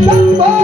Jumbo!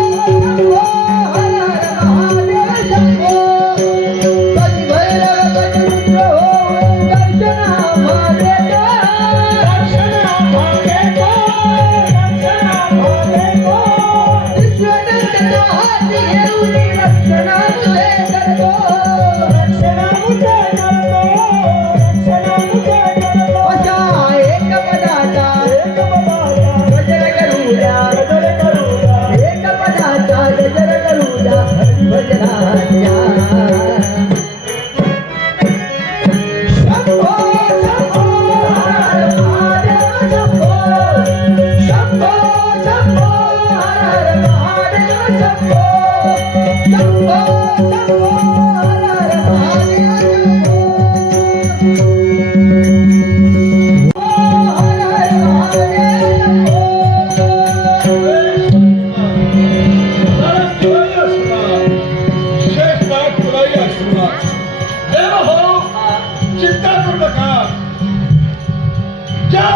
चिंता करू नका ज्या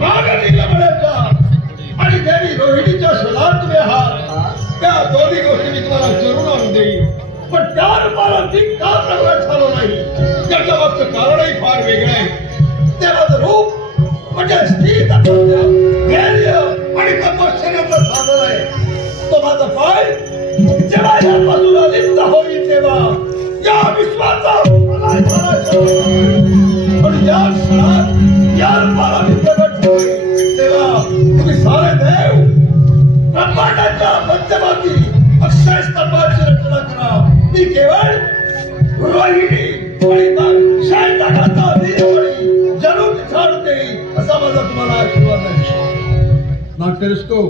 महानदीला मिळायच्या पण त्या रूपाला ती का प्रकट झालो नाही? त्याच्या मागचं कारणही फार वेगळं आहे. ते माझं रूप म्हणजे स्थिर धैर्य आणि तपश्चर्याचं साधन आहे. तो माझा पाय जेव्हा या बाजूला लिप्त होईल तेव्हा या विश्वाचा मला झाला पण या क्षणात या रूपाला मी प्रगट होईल तेव्हा तुम्ही सारे देव ब्रह्मांडाच्या मध्यभागी अक्षय स्तंभाची रचना करा. मी केवळ रोहिणी आणि त्या शैतानाचा जरूर छाडून असा माझा तुम्हाला आशीर्वाद आहे. नाट्यरिस्को